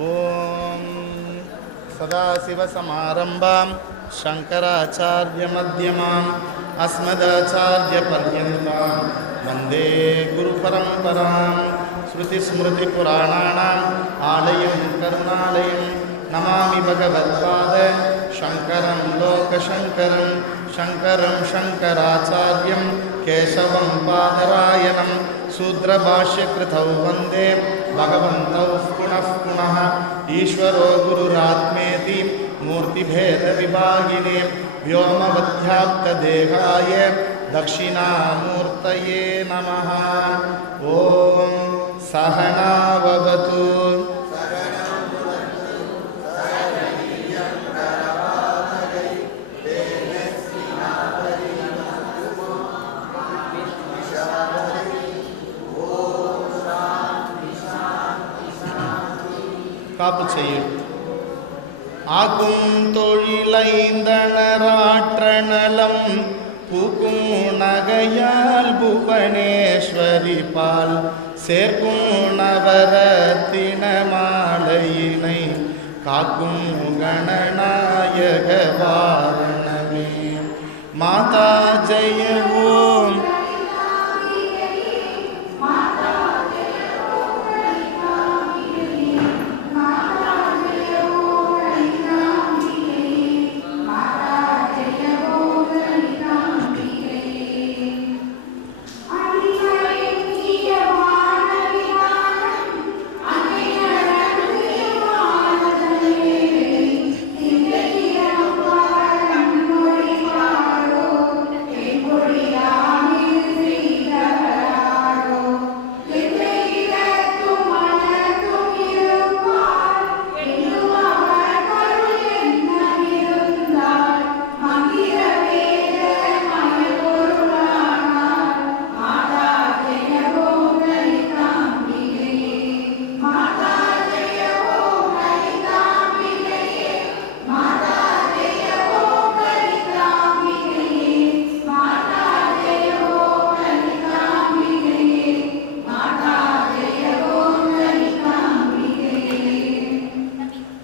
ஓம் சதாசிவசமாரம்பாம் சங்கராச்சார்யமத்யமாம் அஸ்மதாச்சார்யபர்யந்தாம் வந்தே குருபரம்பராம். ஸ்ருதிஸ்மிருதிபுராணானாம் ஆலயம் கருணாலயம் நமாமி பகவத்பாத சங்கரம் லோகசங்கரம் சங்கரம் சங்கராச்சார்யம் கேசவம் பாதராயணம் சூத்ரபாஷ்யக்ருதௌ வந்தே பகவந்தௌ புனః புனः ஈஸ்வரோ குருராத்மேதி மூர்த்திபேத விபாகினே व्योमवद्व्याप्तदेहाय दक्षिणामूर्तये नमः. ओम सहनाववतु காப்பு செய்யும். ஆகும் தொழிலைந்தனராற்றநலம் பூக்கும் நகையால் புவனேஸ்வரி பால் சேர்க்கும் நவரத்தின மாலையினை காக்கும் கணநாயக வாரணமே. மாதா ஜெய ஓம்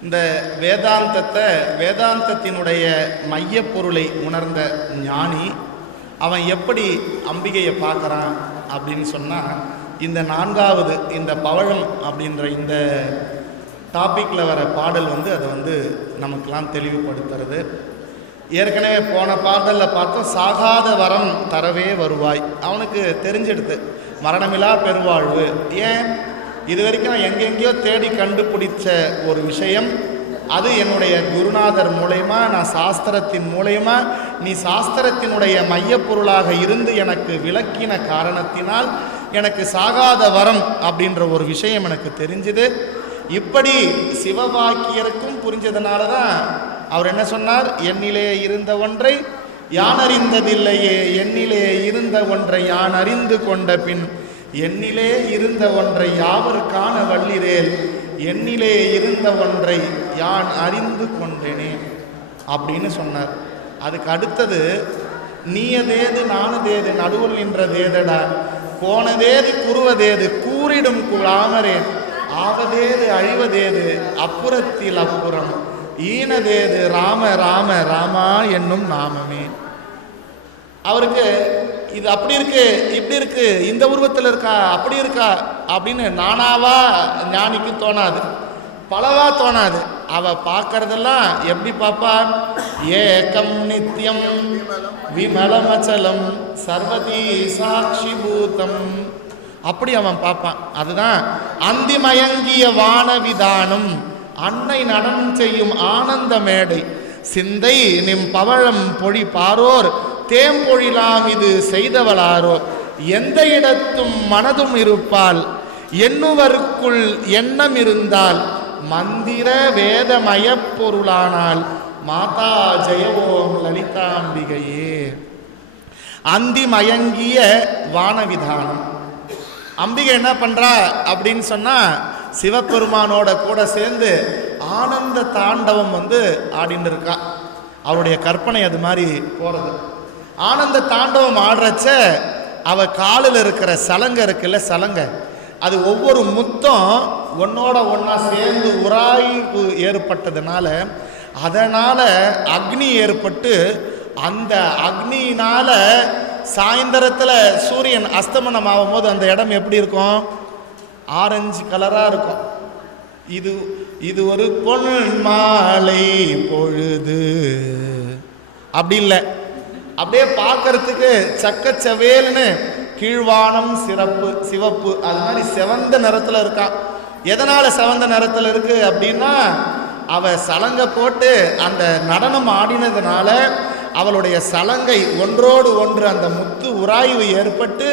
இந்த வேதாந்தத்தினுடைய மைய பொருளை உணர்ந்த ஞானி அவன் எப்படி அம்பிகையை பார்க்குறான் அப்படின்னு சொன்னால், இந்த நான்காவது இந்த பவழம் அப்படின்ற இந்த டாப்பிக்கில் வர பாடல் அதை நமக்கெல்லாம் தெளிவுபடுத்துறது. ஏற்கனவே போன பாடலில் பார்த்தோம், சாகாத வரம் தரவே வருவாய். அவனுக்கு தெரிஞ்சிடுது மரணமில்லா பெருவாழ்வு. ஏன் இது வரைக்கும் நான் எங்கெங்கேயோ தேடி கண்டுபிடிச்ச ஒரு விஷயம், அது என்னுடைய குருநாதர் மூலயமா, நான் சாஸ்திரத்தின் மூலயமா, நீ சாஸ்திரத்தினுடைய மையப்பொருளாக இருந்து எனக்கு விளக்கின காரணத்தினால் எனக்கு சாகாத வரம் அப்படின்ற ஒரு விஷயம் எனக்கு தெரிஞ்சுது. இப்படி சிவவாக்கியருக்கும் புரிஞ்சதுனால தான் அவர் என்ன சொன்னார், என்னிலே இருந்த ஒன்றை யான் அறிந்ததில்லையே, என்னிலே இருந்த ஒன்றை யான் அறிந்து கொண்ட பின் என்னிலே இருந்த ஒன்றை யாவர் காண வல்லிரேல், என்னிலே இருந்த ஒன்றை யான் அறிந்து கொண்டேனே அப்படின்னு சொன்னார். அதுக்கு அடுத்தது, நீயதேது நானுதேது நடுவில் நின்றதேதடா, கோணதேது குருவதேது கூறிடும் குழாமரேன், ஆவதேது அழிவதேது அப்புறத்தில் அப்புறம், ஈனதேது ராம ராம ராமா என்னும் நாமமே. அவருக்கு இது அப்படி இருக்கு, இப்படி இருக்கு, இந்த உருவத்தில் இருக்கா, அப்படி இருக்கா அப்படின்னு நானாவா ஞானிக்கு தோணாது, பலவா தோணாது. அவ பார்க்கறதெல்லாம் எப்படி பார்ப்பா, ஏகம் நித்தியம் விமலமச்சலம் சர்வதி சாட்சி பூதம், அப்படி அவன் பார்ப்பான். அதுதான் அந்திமயங்கிய வானவிதானம், அன்னை நடனம் செய்யும் ஆனந்த மேடை, சிந்தை நிம் பவழம் பொழி பாரோர் தேம்பொழிலாம் இது செய்தவளாரோ, எந்த இடத்தும் மனதும் இருப்பால் எண்ணுவருக்குள் எண்ணம் இருந்தால் மந்திர வேதமய பொருளானால் மாதா ஜெயவோம் லலிதாம்பிகையே. அந்தி மயங்கிய வானவிதானம். அம்பிகை என்ன பண்றா அப்படின்னு சொன்னா, சிவபெருமானோட கூட சேர்ந்து ஆனந்த தாண்டவம் ஆடின்னு இருக்கா. அவருடைய கற்பனை அது மாதிரி போறது. ஆனந்த தாண்டவம் ஆடுறச்ச அவ காலில் இருக்கிற சலங்கை இருக்குல்ல, சலங்கை, அது ஒவ்வொரு முத்தம் ஒன்னோட ஒன்றா சேர்ந்து உராய்வு ஏற்பட்டதுனால அதனால் அக்னி ஏற்பட்டு அந்த அக்னியினால் சாயந்தரத்தில் சூரியன் அஸ்தமனம் ஆகும்போது அந்த இடம் எப்படி இருக்கும்? ஆரஞ்சு கலராக இருக்கும். இது ஒரு பொன் மாலை பொழுது அப்படி இல்லை, அப்படியே பார்க்கறதுக்கு சக்கச்சவேல்னு கீழ்வானம் சிவப்பு அது மாதிரி செவந்த நிறத்தில் இருக்கான். எதனால் செவந்த நிறத்தில் இருக்கு அப்படின்னா, அவ சலங்கை போட்டு அந்த நடனம் ஆடினதுனால அவளுடைய சலங்கை ஒன்றோடு ஒன்று அந்த முத்து உராய்வு ஏற்பட்டு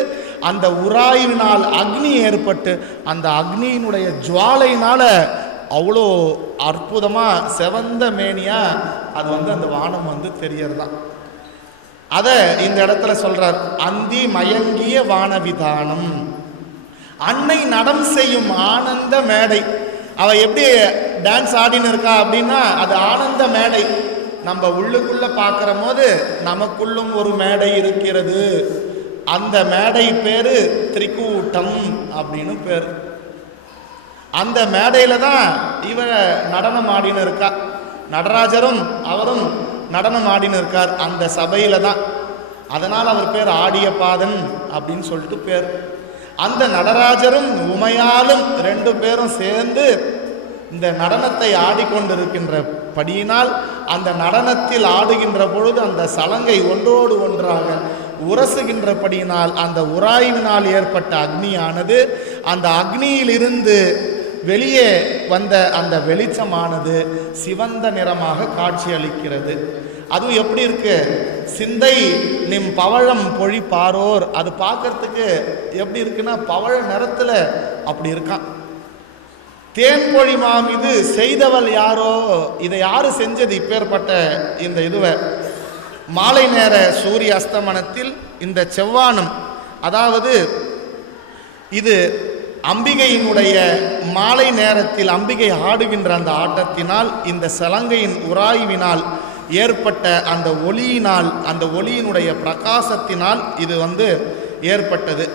அந்த உராய்வினால் அக்னி ஏற்பட்டு அந்த அக்னியினுடைய ஜுவாலையினால் அவ்வளோ அற்புதமாக செவந்த மேனியாக அது அந்த வானம் தெரியறதான். அதை இந்த இடத்துல சொல்றார், அந்தி மயங்கிய வானவிதானம். அன்னை நடம் செய்யும் ஆனந்த மேடை. அவ எப்படி டான்ஸ் ஆடின்னு இருக்கா அப்படின்னா அது ஆனந்த மேடை. நம்ம உள்ளுக்குள்ள பார்க்கிற போது நமக்குள்ளும் ஒரு மேடை இருக்கிறது. அந்த மேடை பேரு திரிகூட்டம் அப்படின்னு பேர். அந்த மேடையில தான் இவ நடனம் ஆடின்னு இருக்கா. நடராஜரும் அவரும் நடனம் ஆடின்னு இருக்கார் அந்த சபையில தான். அதனால் அவர் பேர் ஆடிய பாதன் அப்படின்னு சொல்லிட்டு பேர். அந்த நடராஜரும் உமையாலும் ரெண்டு பேரும் சேர்ந்து இந்த நடனத்தை ஆடிக்கொண்டிருக்கின்ற படியினால் அந்த நடனத்தில் ஆடுகின்ற பொழுது அந்த சலங்கை ஒன்றோடு ஒன்றாக உரசுகின்றபடியினால் அந்த உராய்வினால் ஏற்பட்ட அக்னியானது அந்த அக்னியிலிருந்து வெளியே வந்த அந்த வெளிச்சமானது சிவந்த நிறமாக காட்சி அளிக்கிறது. அதுவும் எப்படி இருக்கு? சிந்தை நிம் பவழம் பொழி பாரோர். அது பார்க்கறதுக்கு எப்படி இருக்குன்னா பவழ நிறத்துல அப்படி இருக்கான். தேன் பொழிமாம் இது செய்தவள் யாரோ? இதை யாரு செஞ்சது? இப்பேற்பட்ட இந்த இதுவை மாலை நேர சூரிய அஸ்தமனத்தில் இந்த செவ்வானம், அதாவது இது அம்பிகையினுடைய மாலை நேரத்தில் அம்பிகை ஆடுகின்ற அந்த ஆட்டத்தினால் இந்த சலங்கையின் உராய்வினால் ஏற்பட்ட அந்த ஒளியினால் அந்த ஒளியினுடைய பிரகாசத்தினால் இது ஏற்பட்டது.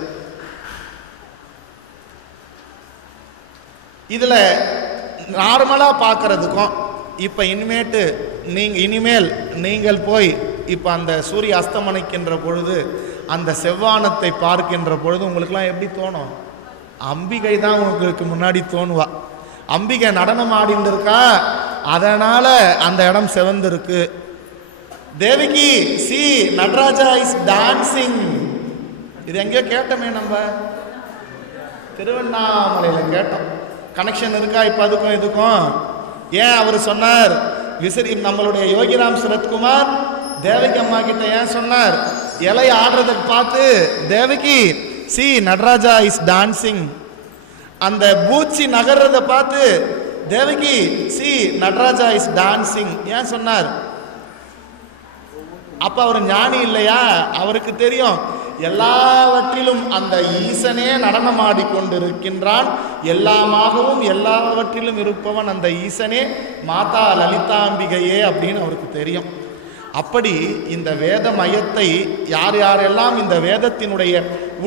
இதில் நார்மலாக பார்க்கறதுக்கும் இப்போ இனிமேல் நீங்கள் போய் இப்போ அந்த சூரிய அஸ்தமனிக்கின்ற பொழுது அந்த செவ்வானத்தை பார்க்கின்ற பொழுது உங்களுக்கெல்லாம் எப்படி தோணும்? அம்பிகை தான் உங்களுக்கு முன்னாடி தோணுவா. அம்பிகை நடனம் ஆடிட்டு இருக்கா, அதனால அந்த இடம் செவந்திருக்கு. தேவிகி சி நடராஜா இஸ் டான்சிங். இது எங்கேயோ கேட்டோமே, நம்ம திருவண்ணாமலையில் கேட்டோம். கனெக்ஷன் இருக்கா இப்போ அதுக்கும் இதுக்கும்? ஏன் அவர் சொன்னார்? நம்மளுடைய யோகிராம் சரத்குமார் தேவகி அம்மா கிட்ட ஏன் சொன்னார்? இலை ஆடுறதை பார்த்து தேவகி சி நடராஜா இஸ் டான்சிங். அந்த பூச்சி நகர்றதை பார்த்து தேவகி சி நடராஜா இஸ் டான்சிங் ஏன் சொன்னார்? அப்ப அவர் ஞானி இல்லையா? அவருக்கு தெரியும் எல்லாவற்றிலும் அந்த ஈசனே நடனமாடி கொண்டிருக்கின்றான். எல்லாமாகவும் எல்லாவற்றிலும் இருப்பவன் அந்த ஈசனே, மாதா லலிதாம்பிகையே அப்படின்னு அவருக்கு தெரியும். அப்படி இந்த வேத மயத்தை யார் யாரெல்லாம் இந்த வேதத்தினுடைய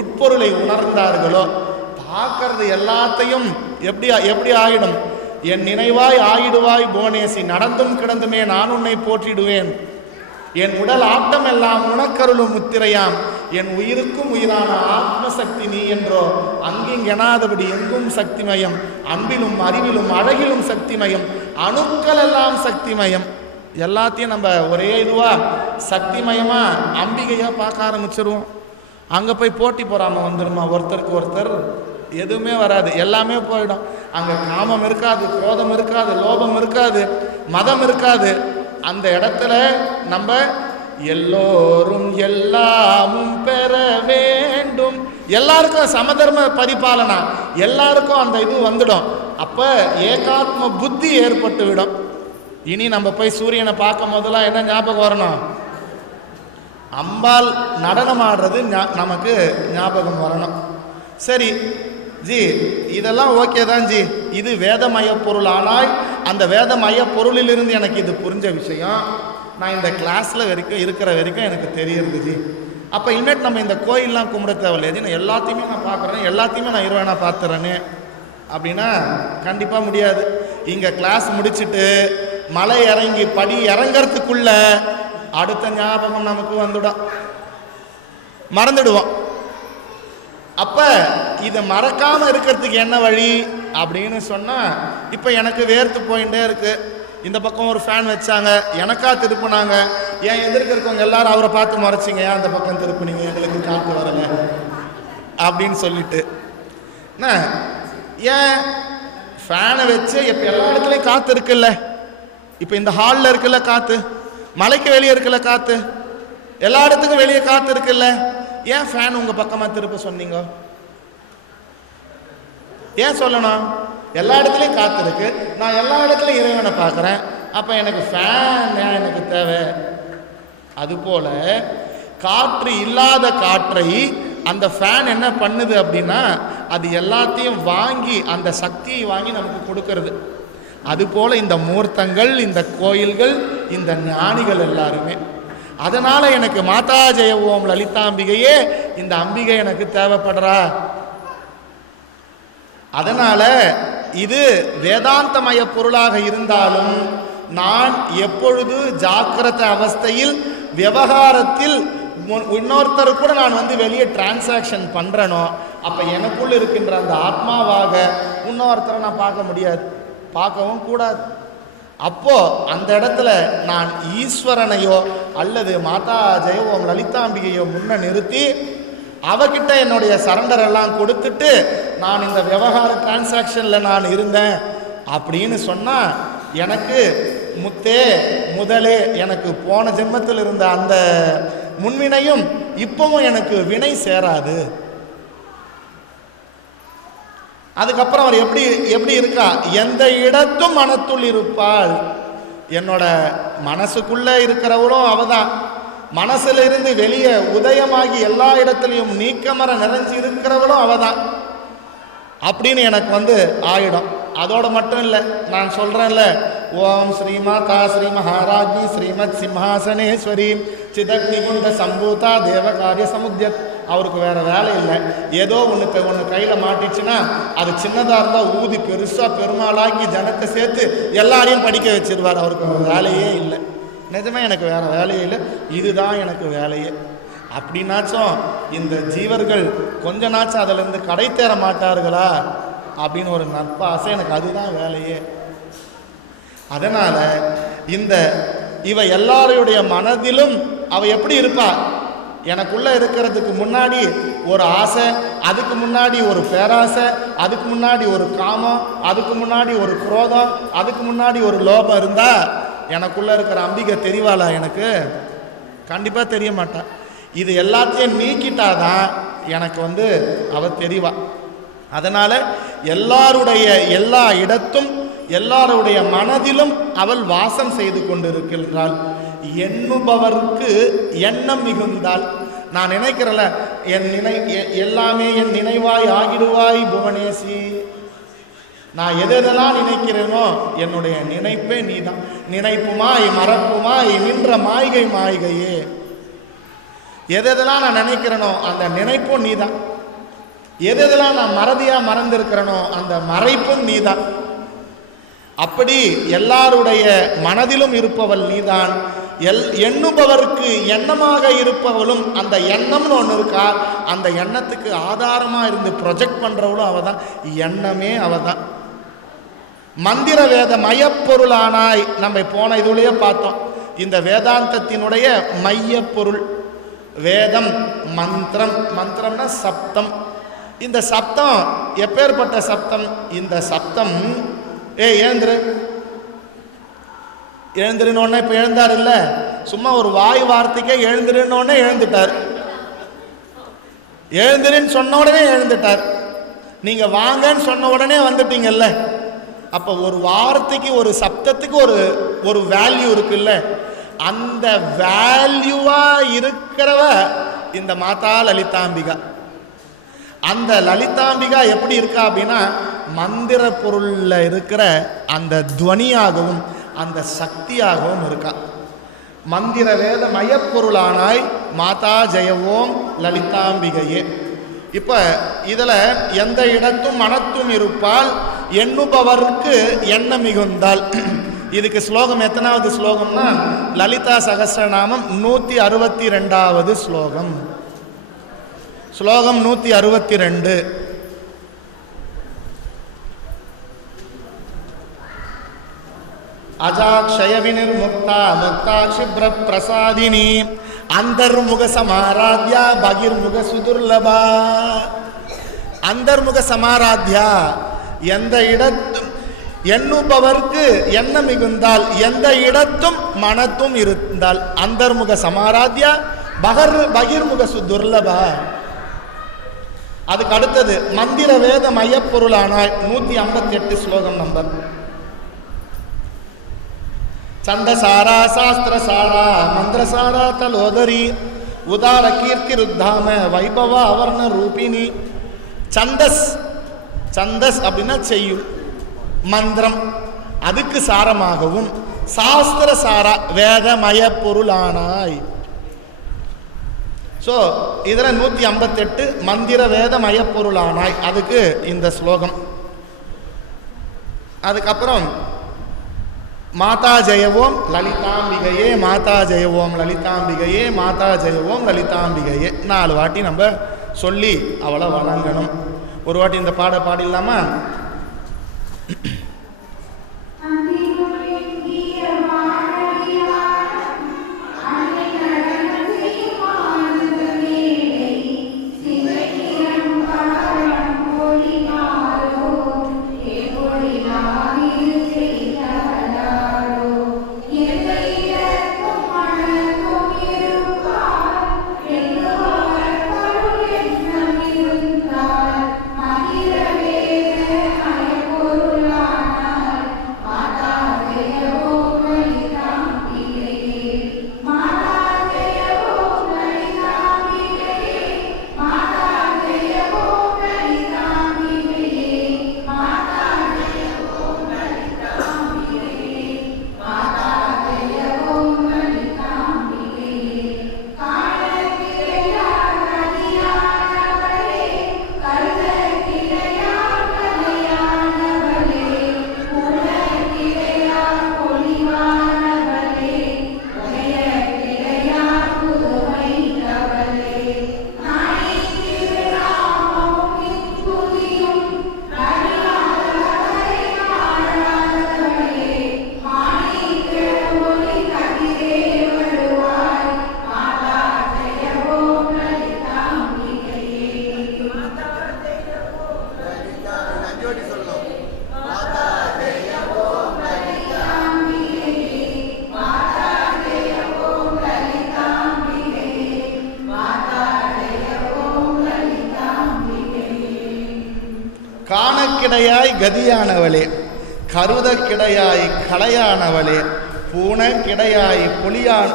உட்பொருளை உணர்ந்தார்களோ பார்க்கறது எல்லாத்தையும் எப்படி ஆயிடும்? என் நினைவாய் ஆயிடுவாய் புவனேசி, நடந்தும் கிடந்துமே நான் உன்னை போற்றிடுவேன். என் உடல் ஆட்டம் எல்லாம் உனக்கருளும் முத்திரையாம், என் உயிருக்கும் உயிரான ஆத்மசக்தி நீ என்றோ, அங்கிங்கெனாதபடி எங்கும் சக்திமயம், அன்பிலும் அறிவிலும் அழகிலும் சக்திமயம், அணுக்கள் எல்லாம் சக்திமயம். எல்லாத்தையும் நம்ம ஒரே சக்திமயமா அம்பிகையா பார்க்க ஆரம்பிச்சிருவோம். அங்க போய் போட்டி போறாம வந்துருமா? ஒருத்தருக்கு ஒருத்தர் எதுவுமே வராது, எல்லாமே போயிடும். அங்க காமம் இருக்காது, குரோதம் இருக்காது, லோபம் இருக்காது, மதம் இருக்காது. அந்த இடத்துல நம்ம எல்லோரும் எல்லாமும் பெற வேண்டும், எல்லாருக்கும் சமதர்ம பரிபாலனா, எல்லாருக்கும் அந்த இது வந்துடும். அப்ப ஏகாத்ம புத்தி ஏற்பட்டு விடும். இனி நம்ம போய் சூரியனை பார்க்கும் போதெல்லாம் என்ன ஞாபகம் வரணும்? அம்பாள் நடனம் ஆடுறது நமக்கு ஞாபகம் வரணும். சரி ஜி, இதெல்லாம் ஓகே தான் ஜி, இது வேதமய பொருள். ஆனால் அந்த வேதமய பொருளிலிருந்து எனக்கு இது புரிஞ்ச விஷயம் நான் இந்த கிளாஸில் இருக்கிற வரைக்கும் எனக்கு தெரியுது ஜி. அப்போ இனிமேட் நம்ம இந்த கோயிலெலாம் கும்பிட தேவையில்லை ஜி, நான் எல்லாத்தையுமே நான் பார்க்குறேன், எல்லாத்தையுமே நான் இருவேனா பார்த்துறேன்னு அப்படின்னா கண்டிப்பாக முடியாது. இங்கே கிளாஸ் முடிச்சுட்டு மலை இறங்கி படி இறங்கிறதுக்குள்ள அடுத்த ஞாபகம் நமக்கு வந்துடும், மறந்துடுவோம். அப்போ இதை மறக்காமல் இருக்கிறதுக்கு என்ன வழி அப்படின்னு சொன்னால், இப்போ எனக்கு வேர்த்து போயிட்டே இருக்கு, இந்த பக்கம் ஒரு ஃபேன் வச்சாங்க, எனக்கா திருப்பினாங்க, ஏன் எதிர்க்க இருக்கவங்க எல்லாரும் அவரை பார்த்து முறைச்சிங்க, ஏன் அந்த பக்கம் திருப்பினீங்க, எங்களுக்கு காற்று வரலை அப்படின்னு சொல்லிட்டு. ஏன் ஃபேனை வச்சு இப்போ எல்லா இடத்துலையும் காற்று இருக்குல்ல, இப்போ இந்த ஹாலில் இருக்குல்ல காற்று, மலைக்கு வெளியே இருக்குல்ல காற்று, எல்லா இடத்துக்கும் வெளியே காற்று இருக்குல்ல, ஏன் ஃபேன் உங்கள் பக்கமாக திருப்ப சொன்னீங்க? ஏன் சொல்லணும்? எல்லா இடத்துலையும் காற்று இருக்கு, நான் எல்லா இடத்துலையும் இறைவனை பார்க்குறேன், அப்போ எனக்கு ஃபேன் ஏன் எனக்கு தேவை? அதுபோல காற்று இல்லாத காற்றை அந்த ஃபேன் என்ன பண்ணுது அப்படின்னா, அது எல்லாத்தையும் வாங்கி அந்த சக்தியை வாங்கி நமக்கு கொடுக்கறது. அதுபோல இந்த மூர்த்தங்கள், இந்த கோயில்கள், இந்த ஞானிகள் எல்லாருமே. அதனால எனக்கு மாதா ஜெய ஓம் லலிதாம்பிகையே, இந்த அம்பிகை எனக்கு தேவைப்படுறா. அதனால இது வேதாந்தமய பொருளாக இருந்தாலும் நான் எப்பொழுது ஜாக்கிரத அவஸ்தையில் விவகாரத்தில் இன்னொருத்தர் கூட நான் வெளியே டிரான்சாக்ஷன் பண்ணுறனோ, அப்போ எனக்குள்ள இருக்கின்ற அந்த ஆத்மாவாக இன்னொருத்தரை நான் பார்க்க முடியாது, பார்க்கவும் கூடாது. அப்போ அந்த இடத்துல நான் ஈஸ்வரனையோ அல்லது மாதா ஜெய ஓம் லலிதாம்பிகையோ முன்ன நிறுத்தி அவகிட்ட என்னுடைய சரண்டர் எல்லாம் கொடுத்துட்டு நான் இந்த விவகார டிரான்சாக்ஷனில் நான் இருந்தேன் அப்படின்னு சொன்னால், எனக்கு முத்தே முதலே எனக்கு போன ஜென்மத்தில் இருந்த அந்த முன்வினையும் இப்பவும் எனக்கு வினை சேராது. அதுக்கப்புறம் அவர் எப்படி இருக்கா, எந்த இடத்தும் மனத்துள் இருப்பாள். என்னோட மனசுக்குள்ள இருக்கிறவளும் அவதான், மனசுல இருந்து வெளியே உதயமாகி எல்லா இடத்துலையும் நீக்கமர நிறைஞ்சு இருக்கிறவளும் அவதான் அப்படின்னு எனக்கு ஆயிடும். அதோட மட்டும் இல்லை, நான் சொல்றேன்ல, ஓம் ஸ்ரீமாதா ஸ்ரீ மகாராஜி ஸ்ரீமத் சிம்ஹாசனேஸ்வரி சிதக்னிகுண்ட சம்பூதா தேவகாரிய சமுத்தியத். அவருக்கு வேற வேலை இல்லை, ஏதோ ஒன்று கையில் மாட்டிச்சுன்னா அது சின்னதாக இருந்தால் ஊதி பெருசாக பெருமாளாக்கி ஜனத்தை சேர்த்து எல்லாரையும் படிக்க வச்சிருவார். அவருக்கு வேலையே இல்லை. நிஜமே எனக்கு வேற வேலையே இல்லை, இதுதான் எனக்கு வேலையே. அப்படின்னாச்சும் இந்த ஜீவர்கள் கொஞ்ச நாச்சும் அதிலிருந்து கடை தேர மாட்டார்களா அப்படின்னு ஒரு நட்பாசை, எனக்கு அதுதான் வேலையே. அதனால இவ எல்லாருடைய மனதிலும் அவ எப்படி இருப்பா, எனக்குள்ள இருக்கிறதுக்கு முன்னாடி ஒரு ஆசை, அதுக்கு முன்னாடி ஒரு பேராசை, அதுக்கு முன்னாடி ஒரு காமம், அதுக்கு முன்னாடி ஒரு குரோதம், அதுக்கு முன்னாடி ஒரு லோபம் இருந்தா எனக்குள்ள இருக்கிற அம்பிகை தெரிவாளா? எனக்கு கண்டிப்பா தெரிய மாட்டா. இது எல்லாத்தையும் நீக்கிட்டாதான் எனக்கு அவ தெரிவா. அதனால எல்லாருடைய எல்லா இடத்தும் எல்லாருடைய மனதிலும் அவள் வாசம் செய்து கொண்டிருக்கின்றாள். எண்ணுபவருக்கு எண்ணம் மிகுந்தாள். நான் நினைக்கிறல, எல்லாமே என் நினைவாய் ஆகிடுவாய் புவனேசி. நான் எதெல்லாம் நினைக்கிறேனோ என்னுடைய நினைப்பே நீதான். நினைப்புமாய் மறப்புமாய் நின்ற மாய்கை மாய்கையே. எதெல்லாம் நான் நினைக்கிறேனோ அந்த நினைப்பும் நீதான். எதெல்லாம் நான் மறதியா மறந்திருக்கிறேனோ அந்த மறைப்பும் நீதான். அப்படி எல்லாருடைய மனதிலும் இருப்பவள் நீதான். எண்ணுபவருக்கு எண்ணமாக இருப்பவளும், அந்த எண்ணம்னு ஒன்று இருக்கா, அந்த எண்ணத்துக்கு ஆதாரமாக இருந்து ப்ரொஜெக்ட் பண்ணுறவளும் அவ தான். எண்ணமே அவ தான். மந்திர வேத மையப்பொருளானாய். நம்ம போன இதுலேயே பார்த்தோம், இந்த வேதாந்தத்தினுடைய மையப்பொருள் வேதம். மந்திரம், மந்திரம்னா சப்தம். இந்த சப்தம் எப்பேற்பட்ட சப்தம்? இந்த சப்தம் எழுந்துருன்னு இப்போ எழுந்தார் இல்ல, சும்மா ஒரு வாய் வார்த்தைக்கே எழுந்துருன்னு எழுந்துட்டார். எழுந்துருன்னு சொன்ன உடனே எழுந்துட்டார். நீங்க வாங்கன்னு சொன்ன உடனே வந்துட்டீங்கல்ல. அப்ப ஒரு வார்த்தைக்கு, ஒரு சப்தத்துக்கு ஒரு வேல்யூ இருக்குல்ல. அந்த வேல்யூவா இருக்கிறவ இந்த மாதா லலிதாம்பிகா. அந்த லலிதாம்பிகா எப்படி இருக்கா அப்படின்னா, மந்திர பொருள்ல இருக்கிற அந்த துவனியாகவும் அந்த சக்தியாகவும் இருக்கா. மந்திர வேத மயப்பொருளானாய் மாதா ஜெய ஓம் லலிதாம்பிகையே. இப்போ இதில் எந்த இடத்தும் மனத்தும் இருப்பால் எண்ணுபவருக்கு எண்ண மிகுந்தால். இதுக்கு ஸ்லோகம் எத்தனாவது ஸ்லோகம்னா லலிதா சகஸ்ரநாமம் 162வது ஸ்லோகம். ஸ்லோகம் 162. அஜாக்ஷய வினிர்முக்தா முக்தா க்ஷிப்ர பிரசாதினி அந்தர்முக சமாராத்யா பகிர்முக சுதுர்லபா. அந்தர்முக சமாராத்யா, எந்த இடத்தும் எண்ணுபவர்க்கு எண்ண மிகுந்தால், எந்த இடத்தும் மனத்தும் இருந்தால். அந்தர்முக சமாராத்யா பகிர்முக சுதுர்லபா. அதுக்கு அடுத்தது மந்திர வேத மையப்பொருளானாய் 158 ஸ்லோகம் நம்பர். சந்தசாரா சாஸ்திரசாரா மந்திரசாரா தலோதரி உதார கீர்த்தி ருத்தாம வைபவ அவர்ண ரூபினி. சந்தஸ், சந்தஸ் அப்படின்னா செய்யுள், மந்திரம் அதுக்கு சாரமாகவும், சாஸ்திர சாரா வேதமய பொருளானாய். ஸோ இதில் 158 மந்திர வேதமய பொருளானாய், அதுக்கு இந்த ஸ்லோகம். அதுக்கப்புறம் மாதா ஜெயவோம் லலிதாம்பிகையே, மாதா ஜெயவோம் லலிதாம்பிகையே, மாதா ஜெயவோம் லலிதாம்பிகையே 4 வாட்டி நம்ம சொல்லி அவளை வணங்கணும். ஒரு வாட்டி இந்த பாடிடலாமா? காணக்கிடையாய் கதியானவளே, கருதக்கிடையாய் கலையானவளே, பூனக்கிடையாய்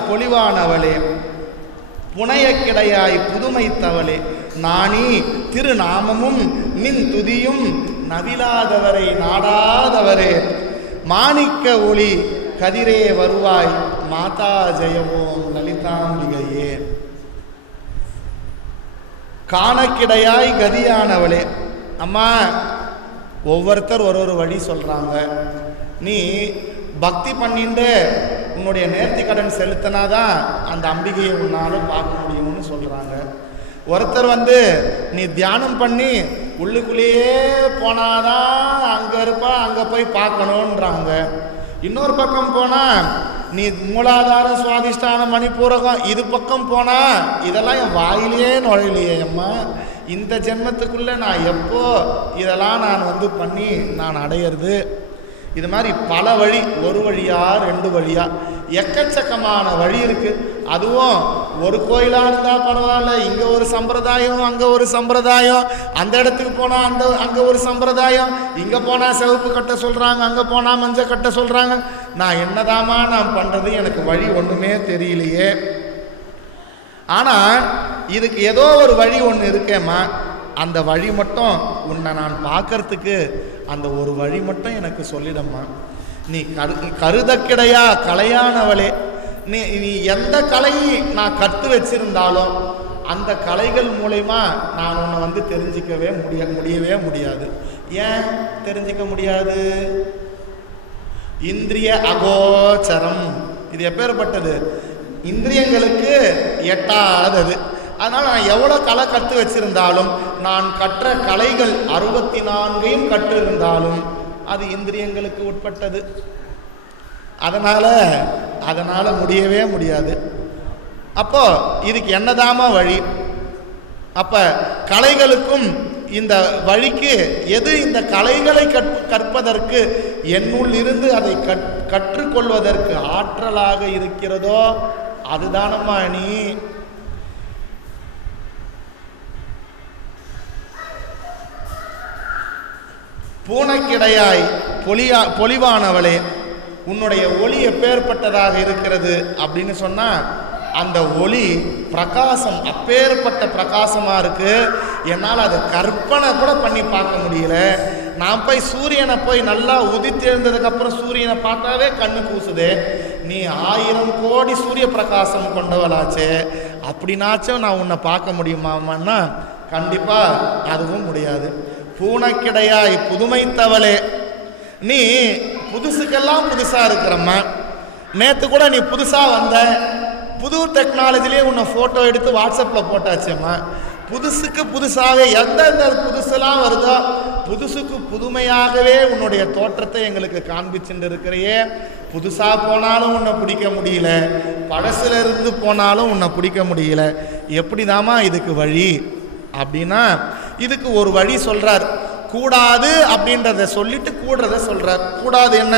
பொலிவானவளே, புனையக்கிடையாய் புதுமைத்தவளே, நாணி திருநாமமும் நின் துதியும் நவிலாதவரை நாடாதவரே, மாணிக்க ஒளி கதிரே வருவாய் மாதா ஜெயவோம் லலிதாம்பிகையே. காணக்கிடையாய் கதியானவளே. அம்மா, ஒவ்வொருத்தர் ஒரு வழி சொல்கிறாங்க. நீ பக்தி பண்ணிட்டு உன்னுடைய நேர்த்தி கடன் செலுத்தினாதான் அந்த அம்பிகையை உன்னால் பார்க்க முடியும்னு சொல்கிறாங்க. ஒருத்தர் நீ தியானம் பண்ணி உள்ளுக்குள்ளேயே போனாதான் அங்கே இருப்பா, அங்கே போய் பார்க்கணுன்றாங்க. இன்னொரு பக்கம் போனால் நீ மூலாதாரம் சுவாதிஷ்டானம் மணிப்பூரகம் இது பக்கம் போனால் இதெல்லாம் என் வாயிலே நுழையிலையே அம்மா. இந்த ஜென்மத்துக்குள்ளே நான் எப்போ இதெல்லாம் நான் பண்ணி நான் அடையிறது? இது மாதிரி பல வழி, ஒரு வழியா 2 வழியா எக்கச்சக்கமான வழி இருக்குது. அதுவும் ஒரு கோயிலாக இருந்தால் பரவாயில்ல, இங்கே ஒரு சம்பிரதாயம் அங்கே ஒரு சம்பிரதாயம், அந்த இடத்துக்கு போனால் அங்கே ஒரு சம்பிரதாயம், இங்கே போனால் சிவப்பு கட்ட சொல்கிறாங்க, அங்கே போனால் மஞ்சள் கட்ட சொல்கிறாங்க. நான் என்னதாம்மா நான் பண்ணுறது? எனக்கு வழி ஒன்றுமே தெரியலையே. ஆனால் இதுக்கு ஏதோ ஒரு வழி ஒன்று இருக்கேம்மா. அந்த வழி மட்டும் உன்னை நான் பார்க்கறதுக்கு அந்த ஒரு வழி மட்டும் எனக்கு சொல்லிடம்மா. நீ கருதக்கிடையா கலையானவளே, நீ எந்த கலையை நான் கற்று வச்சிருந்தாலும் அந்த கலைகள் மூலமா நான் உன்னை வந்து தெரிஞ்சிக்கவே முடியவே முடியாது. ஏன் தெரிஞ்சிக்க முடியாது? இந்திரிய அகோச்சரம். இது எப்பேற்பட்டது? இந்திரியங்களுக்கு எட்டாதது. அதனால் நான் எவ்வளோ கலை கற்று வச்சிருந்தாலும், நான் கற்ற கலைகள் 64ஐயும் கற்றிருந்தாலும் அது இந்திரியங்களுக்கு உட்பட்டது. அதனால் முடியவே முடியாது. அப்போ இதுக்கு என்னதாமா வழி? அப்போ கலைகளுக்கும் இந்த வழிக்கு எது இந்த கலைகளை கற்பதற்கு என்னுள் இருந்து அதை கற்றுக்கொள்வதற்கு ஆற்றலாக இருக்கிறதோ அதுதானம்மா நீ. பூனைக்கிடையாய் பொலிவானவளே, உன்னுடைய ஒளி எப்பேற்பட்டதாக இருக்கிறது அப்படின்னு சொன்னா, அந்த ஒளி பிரகாசம் அப்பேற்பட்ட பிரகாசமா இருக்கு. என்னால் அதை கற்பனை கூட பண்ணி பார்க்க முடியல. நான் போய் சூரியனை போய் நல்லா உதித்து எழுந்ததுக்கு அப்புறம் சூரியனை பார்த்தாவே கண்ணு கூசுதே. நீ 1000 கோடி சூரிய பிரகாசம் கொண்டவளாச்சே, அப்படின்னாச்சும் நான் உன்னை பார்க்க முடியுமாமான்னா கண்டிப்பா அதுவும் முடியாது. பூனைக்கிடையாய் புதுமைத்தவளே, நீ புதுசுக்கெல்லாம் புதுசா இருக்கிறம்மா. நேற்று கூட நீ புதுசா வந்த, புது டெக்னாலஜிலேயே உன்னை ஃபோட்டோ எடுத்து வாட்ஸ்அப்பில் போட்டாச்சும்மா. புதுசுக்கு புதுசாகவே எந்தெந்த புதுசெல்லாம் வருதோ புதுசுக்கு புதுமையாகவே உன்னுடைய தோற்றத்தை எங்களுக்கு காண்பிச்சுட்டு இருக்கிறையே. புதுசாக போனாலும் உன்னை பிடிக்க முடியல, பழசுல இருந்து போனாலும் உன்னை பிடிக்க முடியல. எப்படிதாம்மா இதுக்கு வழி அப்படின்னா, இதுக்கு ஒரு வழி சொல்றார். கூடாது அப்படின்றத சொல்லிட்டு கூடுறத சொல்றார். கூடாது என்ன?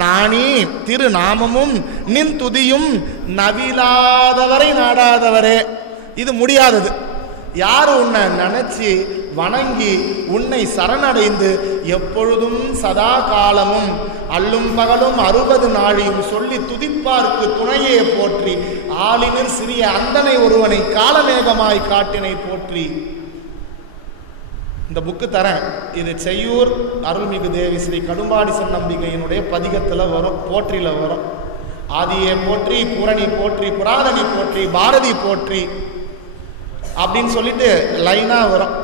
நானி திருநாமமும் நின் துதியும் நவிலாதவரை நாடாதவரே. இது முடியாதது. யார் உன்னை நினைச்சு வணங்கி உன்னை சரணடைந்து எப்பொழுதும் சதா காலமும் அல்லும் பகலும் 60 நாழியும் சொல்லி துதிப்பார்க்கு துணையே போற்றி ஆளினில் சிறிய அந்தனை ஒருவனை காலமேகமாய் காட்டினை போற்றி. இந்த புக்கு தரேன். இது செய்யூர் அருள்மிகு தேவி ஸ்ரீ கடும்பாடி சன்னம்பிகையினுடைய பதிகத்தில் வரும், போற்றியில் வரும். ஆதியே போற்றி, பூரணி போற்றி, புராதனி போற்றி, பாரதி போற்றி அப்படின்னு சொல்லிட்டு லைனாக வரும்.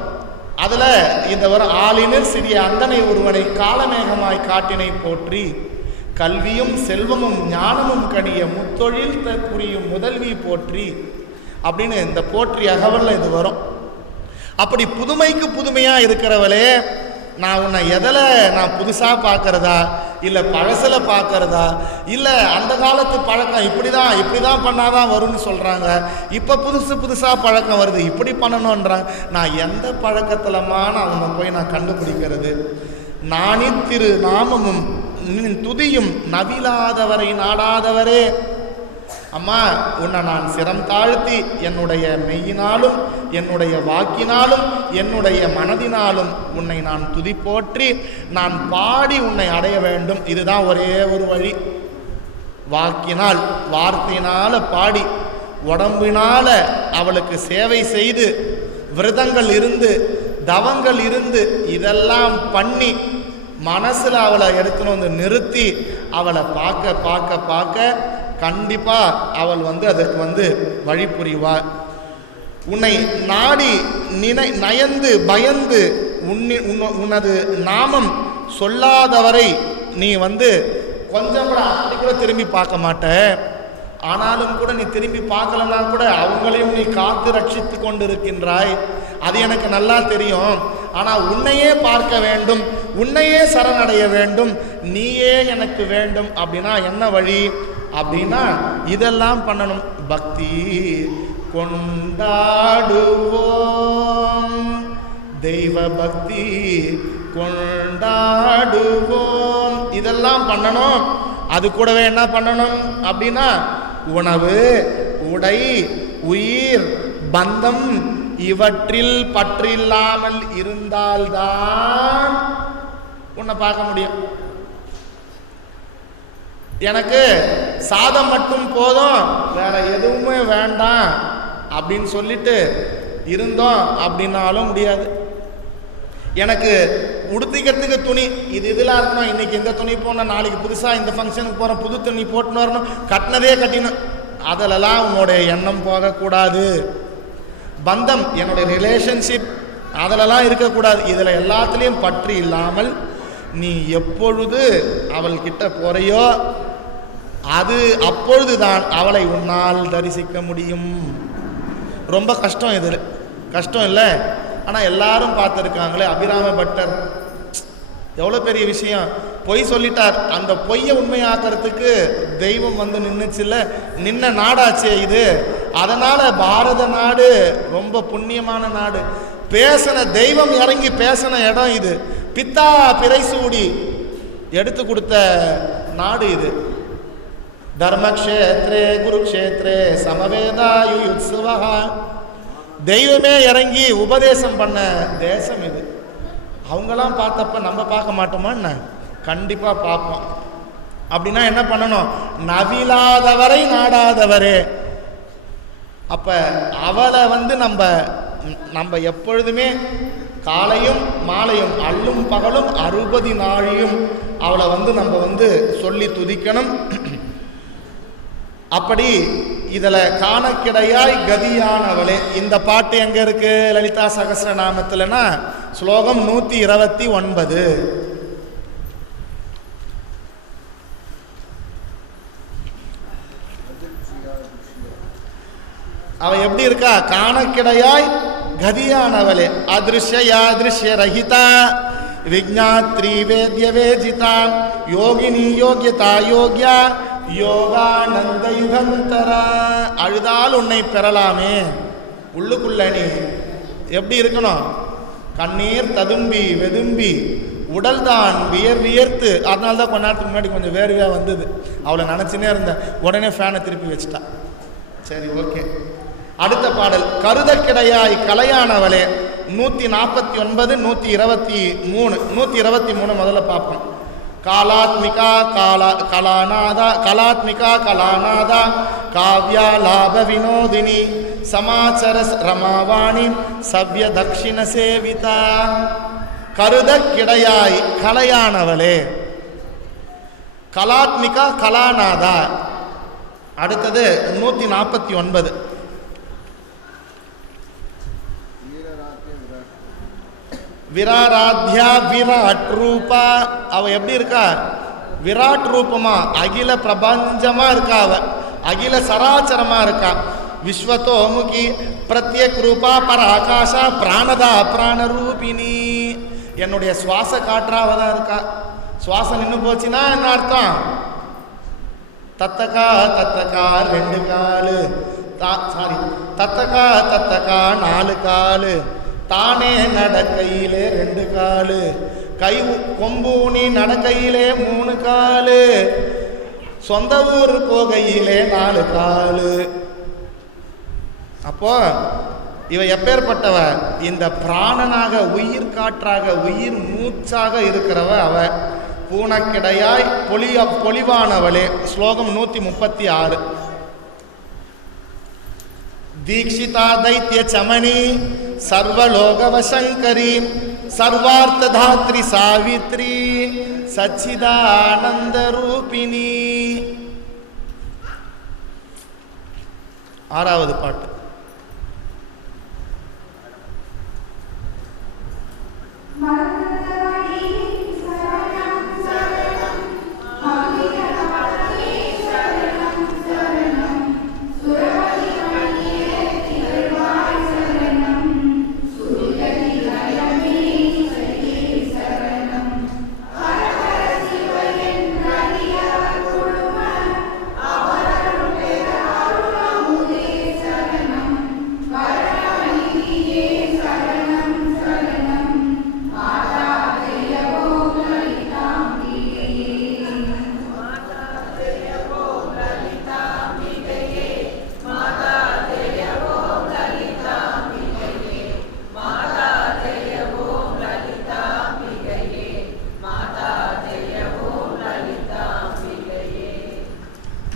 அதில் இந்த வரும் ஆளினில் சிறிய அந்தனை ஒருவனை காலமேகமாய் காட்டினை போற்றி கல்வியும் செல்வமும் ஞானமும் கனிய முத்தொழில் புரியும் முதல்வி போற்றி அப்படின்னு இந்த போற்றி அகவலில் இது வரும். அப்படி புதுமைக்கு புதுமையாக இருக்கிறவளே, நான் உன்னை எதில் நான் புதுசாக பார்க்கறதா இல்லை பழசில் பார்க்கறதா, இல்லை அந்த காலத்து பழக்கம் இப்படி தான் பண்ணாதான் வரும்னு சொல்கிறாங்க, இப்போ புதுசாக பழக்கம் வருது இப்படி பண்ணணுன்றாங்க. நான் எந்த பழக்கத்திலமா நான் உன்னை போய் நான் கண்டுபிடிக்கிறது? நானி திரு நாமமும் துதியும் நவிலாதவரை நாடாதவரே. அம்மா, உன்னை நான் சிரம் தாழ்த்தி என்னுடைய மெய்யினாலும் என்னுடைய வாக்கினாலும் என்னுடைய மனதினாலும் உன்னை நான் துதி போற்றி நான் பாடி உன்னை அடைய வேண்டும். இதுதான் ஒரே ஒரு வழி. வாக்கினால் வார்த்தையினால பாடி, உடம்பினால அவளுக்கு சேவை செய்து, விரதங்கள் இருந்து தவங்கள் இருந்து இதெல்லாம் பண்ணி மனசில் அவளை எடுத்துன்னு வந்து நிறுத்தி அவளை பார்க்க பார்க்க பார்க்க கண்டிப்பாக அவள் அதற்கு வழி புரிவாள். உன்னை நாடி நயந்து பயந்து உனது நாமம் சொல்லாதவரை நீ கொஞ்சம் கூட அப்படி கூட திரும்பி பார்க்க மாட்ட. ஆனாலும் கூட நீ திரும்பி பார்க்கலன்னா கூட அவங்களையும் நீ காத்து ரட்சித்து கொண்டு இருக்கின்றாய். அது எனக்கு நல்லா தெரியும். ஆனால் உன்னையே பார்க்க வேண்டும், உன்னையே சரணடைய வேண்டும், நீயே எனக்கு வேண்டும். அப்படின்னா என்ன வழி அப்படின்னா இதெல்லாம் பண்ணணும். பக்தி கொண்டாடுவோம், தெய்வ பக்தி கொண்டாடுவோம், இதெல்லாம் பண்ணணும். அது கூடவே என்ன பண்ணணும் அப்படின்னா உணவு, உடை, உயிர், பந்தம் இவற்றில் பற்றில்லாமல் இருந்தால்தான் உன்னை பார்க்க முடியும். எனக்கு சாதம் மட்டும் போதும், வேற எதுவுமே வேண்டாம் அப்படின்னு சொல்லிட்டு இருந்தோம் அப்படின்னாலும் முடியாது. எனக்கு உடுத்திக்கிறதுக்கு துணி இதெல்லாம் இருக்கணும், இன்னைக்கு இந்த துணி போடணும், நாளைக்கு புதுசாக இந்த ஃபங்க்ஷனுக்கு போகிறோம் புது துணி போட்டுன்னு வரணும், கட்டினதே கட்டினோம், அதிலெல்லாம் உன்னுடைய எண்ணம் போகக்கூடாது. பந்தம், என்னுடைய ரிலேஷன்ஷிப் அதிலெல்லாம் இருக்கக்கூடாது. இதில் எல்லாத்துலேயும் பற்று இல்லாமல் நீ எப்பொழுது அவள் கிட்ட போறையோ அது அப்பொழுதுதான் அவளை உன்னால் தரிசிக்க முடியும். ரொம்ப கஷ்டம், இது கஷ்டம் இல்லை. ஆனால் எல்லாரும் பார்த்துருக்காங்களே, அபிராம பட்டர் எவ்வளோ பெரிய விஷயம். பொய் சொல்லிட்டார், அந்த பொய்யை உண்மையாக்கிறதுக்கு தெய்வம் வந்து நின்றுச்சுல்ல, நின்ன நாடாச்சே இது. அதனால் பாரத நாடு ரொம்ப புண்ணியமான நாடு. பேசின தெய்வம் இறங்கி பேசின இடம் இது. பித்தா பிறைசூடி எடுத்து கொடுத்த நாடு இது. தர்மக்ஷேத்ரே குருக்ஷேத்ரே சமவேதாயுயுத்சுவா, தெய்வமே இறங்கி உபதேசம் பண்ண தேசம் இது. அவங்களாம் பார்த்தப்ப நம்ம பார்க்க மாட்டோமா என்ன? கண்டிப்பாக பார்ப்போம். அப்படின்னா என்ன பண்ணணும்? நவிலாதவரை நாடாதவரே. அப்போ அவளை வந்து நம்ம எப்பொழுதுமே காலையும் மாலையும் அல்லும் பகலும் 60 நாழியும் அவளை வந்து நம்ம வந்து சொல்லி துதிக்கணும். அப்படி இதில் காணக்கிடையாய் கதியானவளே. இந்த பாட்டு எங்கே இருக்கு லலிதா சகஸ்ரநாமத்தில்னா ஸ்லோகம் 129. அவ எப்படி இருக்கா? காணக்கிடையாய் கதியானவளே. அதிருஷ்ய யாதிருஷ்ய ரஹிதா விஜ்ஞாத்ரி வேத்ய வேஜிதா யோகினி யோகியதா யோக்யா யோகானந்த யுகந்தரா. அழுதால் உன்னை பெறலாமே. உள்ளுக்குள்ள நீ எப்படி இருக்கணும்? கண்ணீர் ததும்பி வெதும்பி உடல் தான் வியர்த்து. அதனால தான் கொஞ்ச நேரத்துக்கு முன்னாடி கொஞ்சம் வேர்வையாக வந்தது. அவளை நினச்சினே இருந்தேன். உடனே ஃபேனை திருப்பி வச்சுட்டா. சரி, ஓகே. அடுத்த பாடல் கருத கிடையாய் கலையானவளே. 149 123 முதல்ல பார்ப்போம். காலாத்மிகா கலாநாதா காவ்யா லாப வினோதினி சமாச்சர ரமாவாணி சவ்ய தக்ஷிண சேவிதா. கருத கிடையாய் கலையானவளே. கலாத்மிகா கலாநாதா. அடுத்தது 149. விராராத்யா விராட் ரூபா. அவ எப்படி இருக்கா? விராட் ரூபமா, அகில பிரபஞ்சமா இருக்கா. அவ அகில சராச்சரமா இருக்கா. விஸ்வத்தோமுகி பிரத்யேக் ரூபா பராகாஷா பிராணதா பிராணரூபிணி. என்னுடைய சுவாச காற்றாவ தான் இருக்கா. சுவாசம் நின்று போச்சுன்னா என்ன அர்த்தம்? தத்தகா 2 காலு, தத்தகா 4 காலு, தானே நடக்கையிலே 2 காலு, கை கொம்பூனி நடக்கையிலே 3 காலு, சொந்த ஊர் போகையிலே 4 காலு. அப்போ இவ எப்பேற்பட்டவ? இந்த பிராணனாக, உயிர் காற்றாக, உயிர் மூச்சாக இருக்கிறவ அவ. பூனக்கிடையாய் பொலிவானவளே. ஸ்லோகம் 136. தீக்ஷிதா தைத்ய சமணி சர்வலோகவசங்கரி சர்வார்த்ததாத்ரி சாவித்ரி சச்சிதானந்த ரூபிணி. 6வது பாட்டு.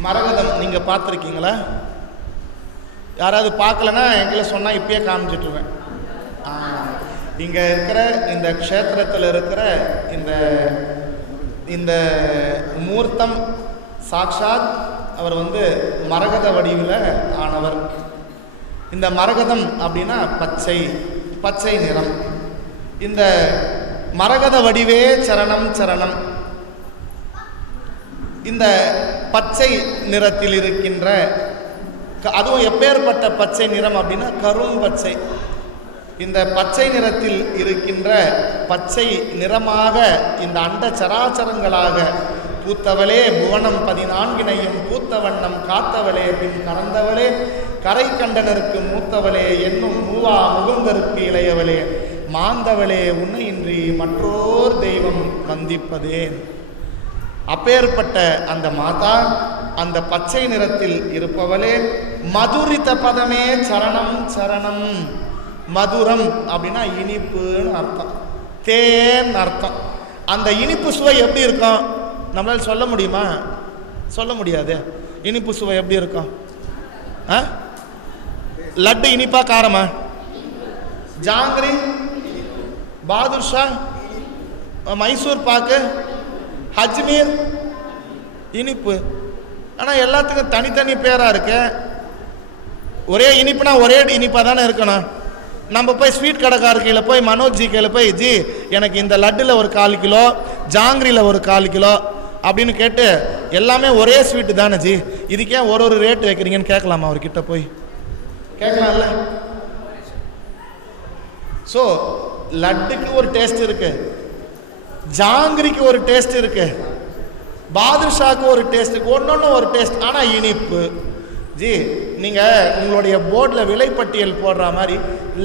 மரகதம் நீங்க பார்த்துருக்கீங்களா? யாராவது பார்க்கலன்னா எங்களை சொன்னால் இப்பயே காமிச்சிட்ருவேன். இங்கே இருக்கிற இந்த க்ஷேத்திரத்தில் இருக்கிற இந்த மூர்த்தம் சாக்ஷாத் அவர் வந்து மரகத வடிவில் ஆனவர். இந்த மரகதம் அப்படின்னா பச்சை, பச்சை நிறம். இந்த மரகத வடிவே சரணம் சரணம். இந்த பச்சை நிறத்தில் இருக்கின்ற, அதுவும் எப்பேற்பட்ட பச்சை நிறம் அப்படின்னா கரும் பச்சை. இந்த பச்சை நிறத்தில் இருக்கின்ற பச்சை நிறமாக இந்த அண்ட சராச்சரங்களாக பூத்தவளே புவனம் 14 பூத்த வண்ணம் காத்தவளே பின் கறந்தவளே கரை கண்டனருக்கு மூத்தவளே என்னும் மூவா முகுந்தருக்கு இளையவளே மாந்தவளே உன்னையின்றி மற்றோர் தெய்வம் வந்திப்பதேன். அப்பேற்பட்ட அந்த மாதா அந்த பச்சை நிறத்தில் இருப்பவளே மதுரித பதமே சரணம் சரணம். மதுரம் அப்படின்னா இனிப்புன்னு அர்த்தம், தேன் அர்த்தம். அந்த இனிப்பு சுவை எப்படி இருக்கும் நம்மளால சொல்ல முடியுமா? சொல்ல முடியாது. இனிப்பு சுவை எப்படி இருக்கும்? லட்டு இனிப்பா காரமா? ஜாங்கிரி, பாதுஷா, மைசூர் பாக்கு, அஜ்மீர் இனிப்பு. ஆனால் எல்லாத்துக்கும் தனித்தனி பேராக இருக்கு. ஒரே இனிப்புனா ஒரே இனிப்பாக தானே இருக்கணும். நம்ம போய் ஸ்வீட் கடைக்கார கையில் போய் மனோஜ் ஜி கையில் போய் ஜி எனக்கு இந்த லட்டில் ஒரு 1/4 கிலோ, ஜாங்கிரியில் ஒரு 1/4 கிலோ அப்படின்னு கேட்டு எல்லாமே ஒரே ஸ்வீட்டு தானே ஜி, இதுக்கே ஒரு ரேட்டு வைக்கிறீங்கன்னு கேட்கலாமா? அவர்கிட்ட போய் கேட்கலாம்ல. ஸோ லட்டுக்கு ஒரு டேஸ்ட் இருக்கு, ஜாங்கிரிக்கு ஒரு டேஸ்ட் இருக்கு, பாதுஷாக்கு ஒரு டேஸ்ட், ஒன்னொன்னு ஒரு டேஸ்ட். ஆனால் இனிப்பு ஜி நீங்கள் உங்களுடைய போர்டில் விலைப்பட்டியல் போடுற மாதிரி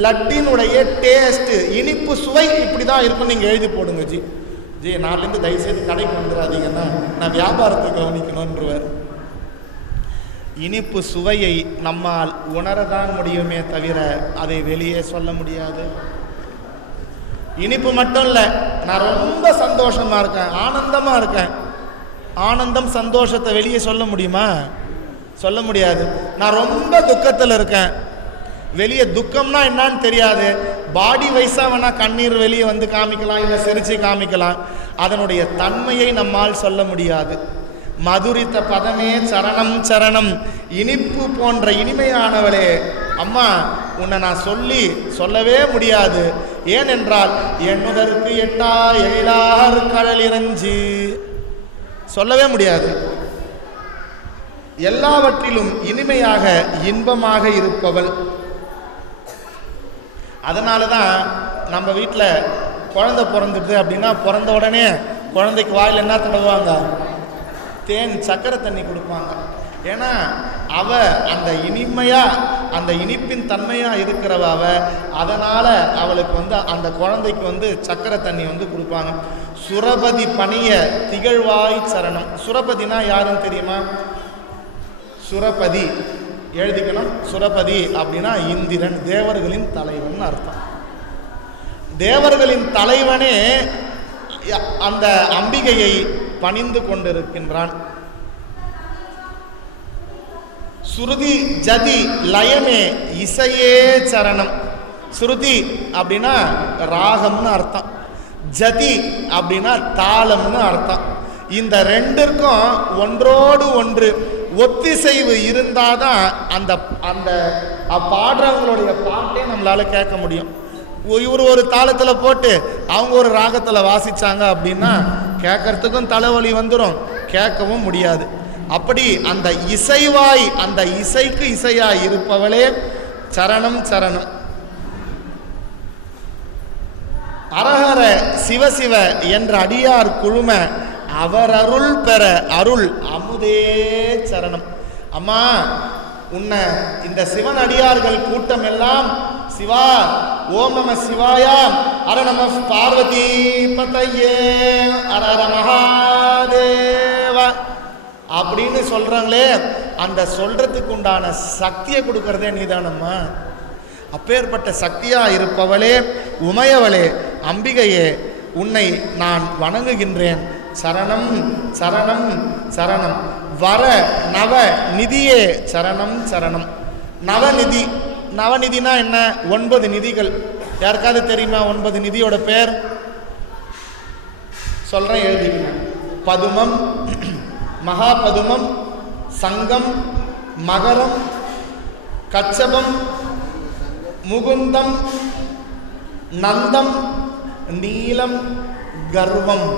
லட்டினுடைய டேஸ்ட்டு இனிப்பு சுவை இப்படி தான் இருக்கும் நீங்கள் எழுதி போடுங்க ஜி. ஜி நாளிலேருந்து தயவுசெய்து கடைக்கு வந்துடாதீங்கன்னா நான் வியாபாரத்தை கவனிக்கணுன்றவர். இனிப்பு சுவையை நம்மால் உணரதான் முடியுமே தவிர அதை வெளியே சொல்ல முடியாது. இனிப்பு மட்டும் இல்லை, நான் ரொம்ப சந்தோஷமாக இருக்கேன், ஆனந்தமாக இருக்கேன். ஆனந்தம் சந்தோஷத்தை வெளியே சொல்ல முடியுமா? சொல்ல முடியாது. நான் ரொம்ப துக்கத்தில் இருக்கேன், வெளியே துக்கம்னா என்னன்னு தெரியாது. பாடி வைஸாக வேணா கண்ணீர் வெளியே வந்து காமிக்கலாம், இல்லை சிரிச்சு காமிக்கலாம். அதனுடைய தன்மையை நம்மால் சொல்ல முடியாது. மதுரித்த பதமே சரணம் சரணம். இனிப்பு போன்ற இனிமையானவளே அம்மா, உன்னை நான் சொல்லவே முடியாது. ஏனென்றால் எண்ணுதற்கு எட்டா எழிலார் கடல் இறஞ்சி சொல்லவே முடியாது. எல்லாவற்றிலும் இனிமையாக இன்பமாக இருப்பவள். அதனால தான் நம்ம வீட்டில் குழந்தை பிறந்துடுது அப்படின்னா பிறந்த உடனே குழந்தைக்கு வாயில் என்ன தடவுவாங்க? தேன், சக்கரை தண்ணி கொடுப்பாங்க. ஏன்னா அவ அந்த இனிமையா, அந்த இனிப்பின் தன்மையா இருக்கிறவ அவ. அதனால அவளுக்கு அந்த குழந்தைக்கு சக்கரை தண்ணி கொடுப்பாங்க. சுரபதி பணிய திகழ்வாய் சரணம். சுரபதினா யாருன்னு தெரியுமா? சுரபதி எழுதிக்கணும். சுரபதி அப்படின்னா இந்திரன், தேவர்களின் தலைவன் அர்த்தம். தேவர்களின் தலைவனே அந்த அம்பிகையை பணிந்து கொண்டிருக்கின்றான். சுருதி ஜதி லயமே இசையே சரணம். சுருதி அப்படின்னா ராகம்னு அர்த்தம், ஜதி அப்படின்னா தாளம்னு அர்த்தம். இந்த ரெண்டிற்கும் ஒன்றோடு ஒன்று ஒத்திசைவு இருந்தாதான் அந்த அந்த பாடுறவங்களுடைய பாட்டே நம்மளால கேட்க முடியும். இவர் ஒரு தாளத்தில் போட்டு அவங்க ஒரு ராகத்தில் வாசிச்சாங்க அப்படின்னா கேட்கறதுக்கும் தலைவலி வந்துடும், கேட்கவும் முடியாது. அப்படி அந்த இசைவாய், அந்த இசைக்கு இசையாய் இருப்பவளே சரணம் சரணம். அரஹர சிவசிவ என்ற அடியார் குழும அவர் அருள் பெற அருள் அமுதே சரணம். அம்மா, உன்னை இந்த சிவன் அடியார்கள் கூட்டம் எல்லாம் சிவா ஓம் நம சிவாயா அர நம பார்வதி பதையே அர ஹர மகாதேவ அப்படின்னு சொல்றாங்களே, அந்த சொல்றதுக்கு உண்டான சக்தியை கொடுக்கறதே நீதானம்மா. அப்பேற்பட்ட சக்தியா இருப்பவளே, உமையவளே, அம்பிகையே, உன்னை நான் வணங்குகின்றேன். சரணம் சரணம் சரணம். வர நவ நிதியே சரணம் சரணம். நவநிதி, நவநிதினா என்ன? 9 நிதிகள். யாருக்காவது தெரியுமா 9 நிதியோட பேர்? சொல்றேன், எழுதிக்கணும். பதுமம், மகாபதுமம், சங்கம், மகரம், கச்சபம், முகுந்தம், நந்தம், நீலம், கர்வம்.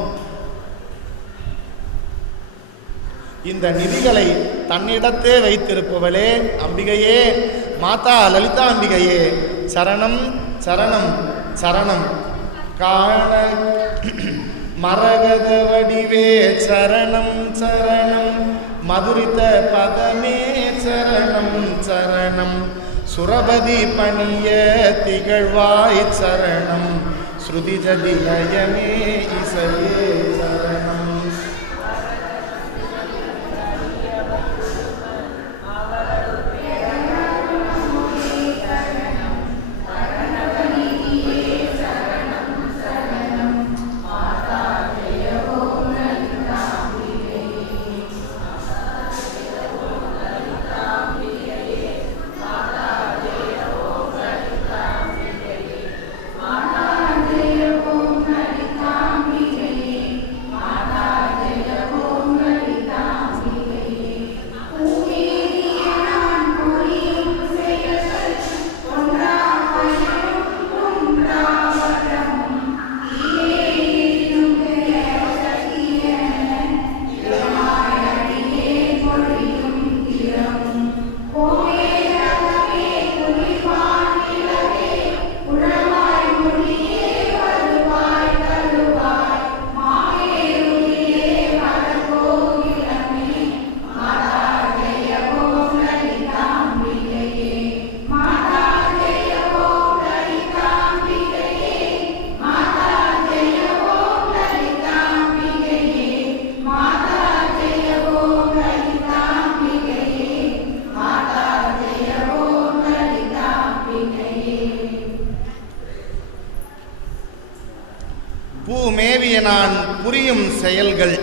இந்த நிதிகளை தன்னிடத்தே வைத்திருப்பவளே அம்பிகையே, மாதா லலிதா அம்பிகையே, சரணம் சரணம் சரணம். காண மரகத வடிவே சரணம் சரணம், மதுரித பதமே சரணம் சரணம், சுரபதி பணிய திகழ்வாய் சரணம், ஸ்ருதி ஜதி லயமே இசையே சரணம். பூமேவிய நான் புரியும் செயல்கள்,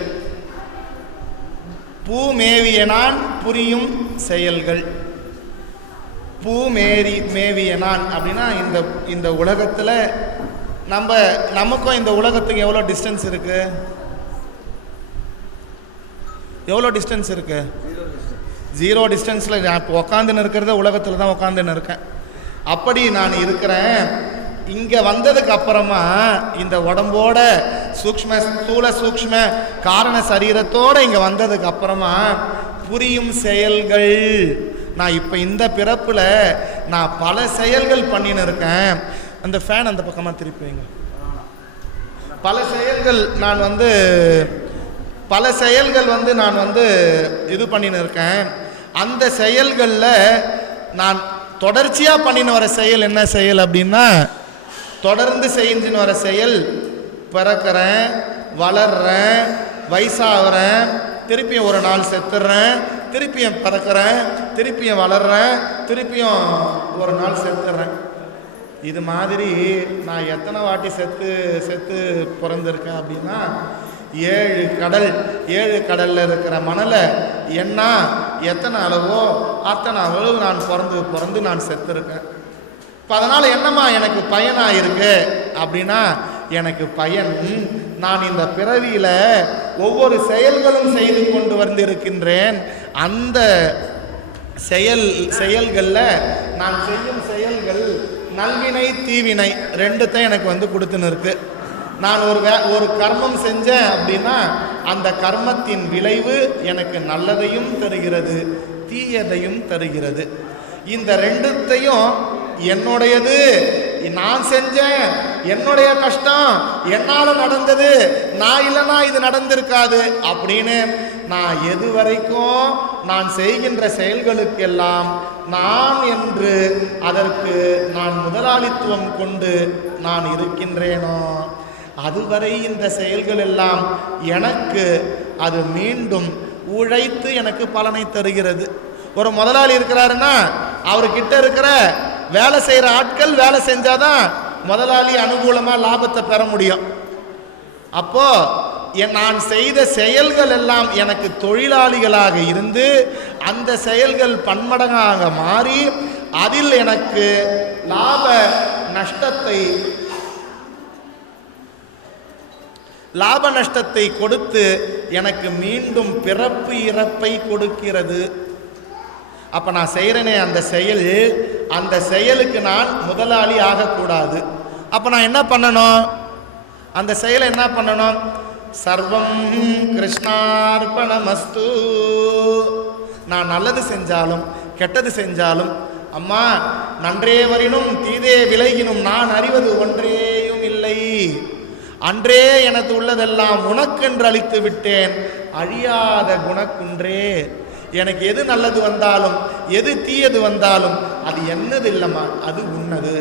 பூமேவிய நான் புரியும் செயல்கள். மேவிய நான் அப்படின்னா இந்த உலகத்தில் நமக்கும் இந்த உலகத்துக்கு எவ்வளோ டிஸ்டன்ஸ் இருக்கு? எவ்வளோ டிஸ்டன்ஸ் இருக்கு? 0 டிஸ்டன்ஸில் நான் இப்போ உக்காந்துன்னு இருக்கிறத உலகத்தில் தான் உக்காந்துன்னு இருக்கேன். அப்படி நான் இருக்கிறேன். இங்கே வந்ததுக்கு அப்புறமா இந்த உடம்போட ஸ்தூல சூக்ஷ்ம காரண சரீரத்தோடு இங்கே வந்ததுக்கு அப்புறமா புரியும் செயல்கள். நான் இப்போ இந்த பிறப்பில் நான் பல செயல்கள் பண்ணின்னு இருக்கேன். அந்த ஃபேன் அந்த பக்கமாக திருப்பி வைங்க. பல செயல்கள் நான் வந்து இது பண்ணின்னு இருக்கேன். அந்த செயல்களில் நான் தொடர்ச்சியாக பண்ணின்னு வர செயல் என்ன செயல் அப்படின்னா, தொடர்ந்து செஞ்சுன்னு வர செயல், பிறக்கிறேன், வளர்றேன், வயசாகிறேன், திருப்பியும் ஒரு நாள் செத்துடுறேன், திருப்பியும் பிறக்கிறேன், திருப்பியும் வளர்றேன், திருப்பியும் ஒரு நாள் செத்துடுறேன். இது மாதிரி நான் எத்தனை வாட்டி செத்து பிறந்திருக்கேன் அப்படின்னா 7 கடல். 7 கடலில் இருக்கிற மணலை என்ன எத்தனை அளவோ அத்தனை அளவு நான் பிறந்து நான் செத்துருக்கேன். இப்போ அதனால் என்னம்மா எனக்கு பயனாக இருக்கு அப்படின்னா, எனக்கு பயன் நான் இந்த பிறவியில் ஒவ்வொரு செயல்களும் செய்து கொண்டு வந்திருக்கின்றேன். அந்த செயல்களில் நான் செய்யும் செயல்கள் நல்வினை தீவினை ரெண்டுத்தையும் எனக்கு கொடுத்துன்னு இருக்கு. நான் ஒரு கர்மம் செஞ்சேன் அப்படின்னா அந்த கர்மத்தின் விளைவு எனக்கு நல்லதையும் தருகிறது, தீயதையும் தருகிறது. இந்த ரெண்டுத்தையும் என்னுடையது, நான் செஞ்சேன், என்னுடைய கஷ்டம், என்னால் நடந்தது, நான் இல்லைன்னா இது நடந்திருக்காது அப்படின்னு நான் எது வரைக்கும் நான் செய்கின்ற செயல்களுக்கெல்லாம் நான் என்று அதற்கு நான் முதலாளித்துவம் கொண்டு நான் இருக்கின்றேனோ அதுவரை இந்த செயல்கள் எல்லாம் எனக்கு அது மீண்டும் உழைத்து எனக்கு பலனை தருகிறது. ஒரு முதலாளி இருக்கிறாருன்னா அவர்கிட்ட இருக்கிற வேலை செய்கிற ஆட்கள் வேலை செஞ்சாதான் முதலாளி அனுகூலமாக லாபத்தை பெற முடியும். அப்போ நான் செய்த செயல்கள் எல்லாம் எனக்கு தொழிலாளிகளாக இருந்து அந்த செயல்கள் பன்மடங்காக மாறி அதில் எனக்கு லாப நஷ்டத்தை கொடுத்து எனக்கு மீண்டும் பிறப்பு இறப்பை கொடுக்கிறது. அப்போ நான் செய்கிறேனே அந்த செயல் அந்த செயலுக்கு நான் முதலாளி ஆகக்கூடாது. அப்போ நான் என்ன பண்ணணும்? அந்த செயலை என்ன பண்ணணும்? சர்வம் கிருஷ்ணார்ப்பணமஸ்து. நான் நல்லது செஞ்சாலும் கெட்டது செஞ்சாலும், அம்மா நன்றே வரினும் தீதே விலகினும் நான் அறிவது ஒன்றேயும் இல்லை, அன்றே எனது உள்ளதெல்லாம் உனக்கென்று அளித்து விட்டேன், அழியாத குணக்குன்றே. எனக்கு எது நல்லது வந்தாலும் எது தீயது வந்தாலும் அது என்னது இல்லைம்மா, அது உன்னது.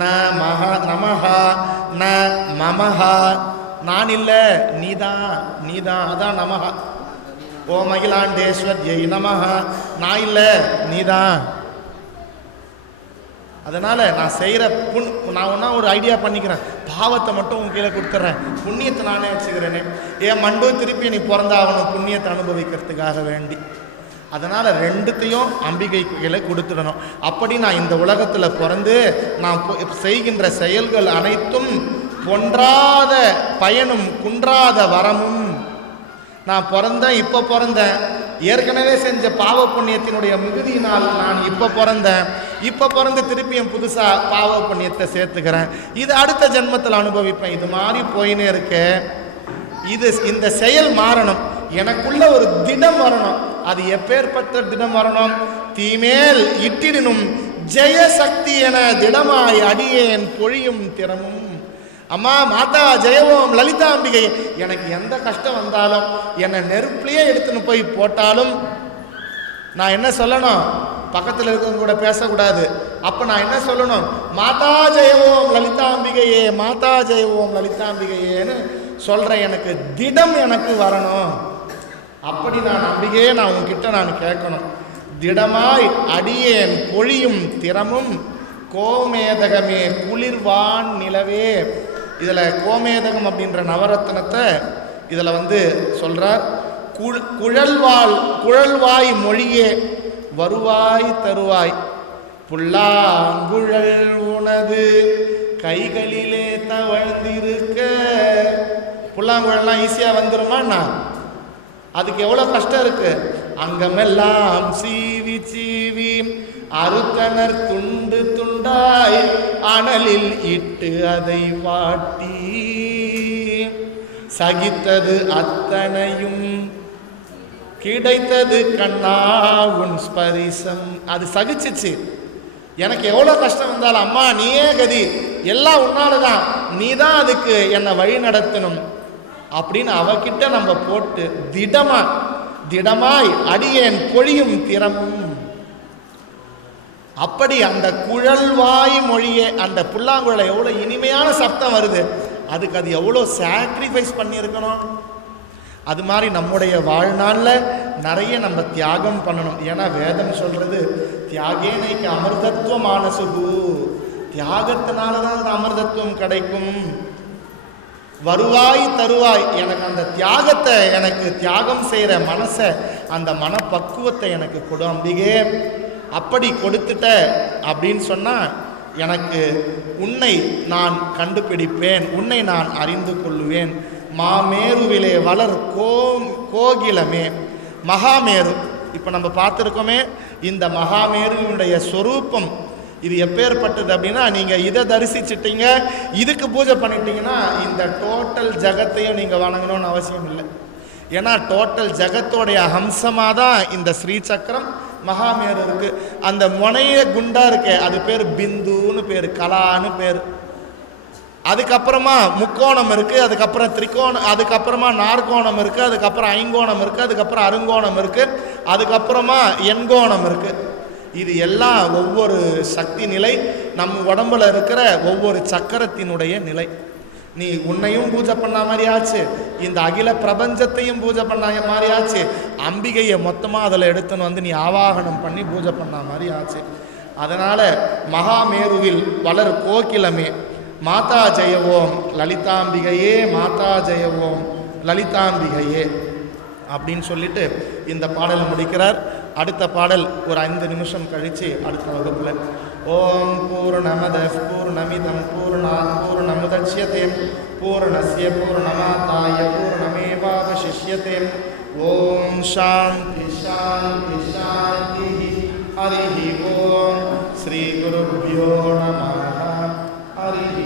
ந மகா நமஹா ந மமஹா, நான் இல்லை நீதான், நீதான், அதான் நமஹா. ஓ மகிழாண்டேஸ்வர்யை நமஹா, நான் இல்லை நீதான். அதனால் நான் செய்கிற நான் ஒன்றா ஒரு ஐடியா பண்ணிக்கிறேன், பாவத்தை மட்டும் உன் கீழே கொடுத்துட்றேன், புண்ணியத்தை நானே வச்சுக்கிறேனே. ஏன் மண்டும் திருப்பி நீ பிறந்தாகணும் புண்ணியத்தை அனுபவிக்கிறதுக்காக வேண்டி. அதனால் ரெண்டுத்தையும் அம்பிகை கீழே கொடுத்துடணும். அப்படி நான் இந்த உலகத்தில் பிறந்து நான் செய்கின்ற செயல்கள் அனைத்தும் பொன்றாத பயனும் குன்றாத வரமும். நான் பிறந்தேன், இப்போ பிறந்தேன், ஏற்கனவே செஞ்ச பாவ புண்ணியத்தினுடைய மிகுதியினால் நான் இப்போ பிறந்தேன், இப்போ பிறந்து திருப்பியும் புதுசாக பாவ புண்ணியத்தை சேர்த்துக்கிறேன், இது அடுத்த ஜென்மத்தில் அனுபவிப்பேன். இது மாதிரி போயினே இருக்கு. இந்த செயல் மாறணும், எனக்குள்ள ஒரு திடம் வரணும். அது எப்பேற்பட்ட திடம் வரணும்? தீமேல் இட்டிடினும் ஜெயசக்தி என திடமாய் அடியேன் பொழியும் திறமும். அம்மா மாதா ஜெயவோம் லலிதாம்பிகை, எனக்கு எந்த கஷ்டம் வந்தாலும் என்னை நெருப்புலையே எடுத்துன்னு போய் போட்டாலும் நான் என்ன சொல்லணும்? பக்கத்தில் இருக்கவங்க கூட பேசக்கூடாது. அப்போ நான் என்ன சொல்லணும்? மாதா ஜெயவோம் லலிதாம்பிகையே, மாதா ஜெயவோம் லலிதாம்பிகையேன்னு சொல்கிற எனக்கு திடம் எனக்கு வரணும். அப்படி நான் அம்பிகையே நான் உன்கிட்ட நான் கேட்கணும். திடமாய் அடியேன் பொழியும் திறமும் கோமேதகமே குளிர்வான் நிலவே. இதில் கோமேதகம் அப்படின்ற நவரத்னத்தை இதில் சொல்கிறார். குழல்வாய் மொழியே வருவாய் தருவாய் புல்லாங்குழல் உனது கைகளிலே தவழ்ந்திருக்க. புல்லாங்குழல்லாம் ஈஸியாக வந்துருமாண்ணா? அதுக்கு எவ்வளோ கஷ்டம் இருக்கு. அங்கமெல்லாம் சீவி சீவி அறுத்தனர் துண்டு துண்டாய் அனலில் இட்டு அதை வாட்டி சகித்தது அத்தனையும் கிடைத்தது கண்ணா உன் ஸ்பரிசம். அது சகிச்சிச்சு. எனக்கு எவ்வளோ கஷ்டம் வந்தாலும் அம்மா நீயே கதி, எல்லாம் உன்னாலதான், நீ தான் அதுக்கு என்னை வழி நடத்தணும் அப்படின்னு அவகிட்ட நம்ம போட்டு திடமாய் அடியேன் பொழியும் திறமும். அப்படி அந்த குழல்வாய் மொழியே, அந்த புல்லாங்குழல எவ்வளோ இனிமையான சப்தம் வருது, அதுக்கு அது எவ்வளோ சாக்ரிஃபைஸ் பண்ணியிருக்கணும். அது மாதிரி நம்முடைய வாழ்நாளில் நிறைய நம்ம தியாகம் பண்ணணும். ஏன்னா வேதம் சொல்றது தியாகேனைக்கு அமிர்தத்துவமான சுகு, தியாகத்தினால தான் அந்த அமிர்தத்துவம் கிடைக்கும். வருவாய் தருவாய், எனக்கு அந்த தியாகத்தை, எனக்கு தியாகம் செய்கிற மனசை, அந்த மனப்பக்குவத்தை எனக்கு கொடு அம்பிகே. அப்படி கொடுத்துட்ட அப்படின்னு சொன்னால் எனக்கு உன்னை நான் கண்டுபிடிப்பேன், உன்னை நான் அறிந்து கொள்ளுவேன். மாமேருவிலே வளர் கோகிலமே. மகாமேரு இப்போ நம்ம பார்த்துருக்கோமே, இந்த மகாமேருவினுடைய சொரூபம் இது எப்பேற்பட்டது அப்படின்னா, நீங்கள் இதை தரிசிச்சிட்டீங்க, இதுக்கு பூஜை பண்ணிட்டீங்கன்னா இந்த டோட்டல் ஜகத்தையும் நீங்கள் வணங்கணும்னு அவசியம் இல்லை. ஏன்னா டோட்டல் ஜகத்தோடைய அம்சமாக தான் இந்த ஸ்ரீசக்கரம் மகாமேரு இருக்குது. அந்த முனைய குண்டா இருக்கு, அது பேர் பிந்துன்னு பேர், கலான்னு பேர். அதுக்கப்புறமா முக்கோணம் இருக்குது, அதுக்கப்புறம் திரிகோணம், அதுக்கப்புறமா நாற்கோணம் இருக்குது, அதுக்கப்புறம் ஐங்கோணம் இருக்குது, அதுக்கப்புறம் அருங்கோணம் இருக்குது, அதுக்கப்புறமா எண்கோணம் இருக்குது. இது எல்லாம் ஒவ்வொரு சக்தி நிலை, நம் உடம்புல இருக்கிற ஒவ்வொரு சக்கரத்தினுடைய நிலை. நீ உன்னையும் பூஜை பண்ண மாதிரி ஆச்சு, இந்த அகில பிரபஞ்சத்தையும் பூஜை பண்ண மாதிரி ஆச்சு, அம்பிகையை மொத்தமாக அதில் எடுத்துன்னு வந்து நீ ஆவாகனம் பண்ணி பூஜை பண்ண மாதிரி ஆச்சு. அதனால் மகாமேருவில் வளர் கோகிலமே மாதா ஜெயவோம் லலிதாம்பிகையே, மாதா ஜெயவோம் லலிதாம்பிகையே அப்படின்னு சொல்லிட்டு இந்த பாடலை முடிக்கிறார். அடுத்த பாடல் ஒரு 5 நிமிஷம் கழித்து அடுத்த வகுப்பில். ஓம் பூர்ணமத பூர்ணமிதம் பூர்ணாத் பூர்ணமுதச்யதே பூர்ணஸ்ய பூர்ணமாதாய பூர்ணமேவாவசிஷ்யதே. ஓம் சாந்தி சாந்தி சாந்தி. ஹரி ஓம். ஸ்ரீ குருப்யோ நமः. ஹரி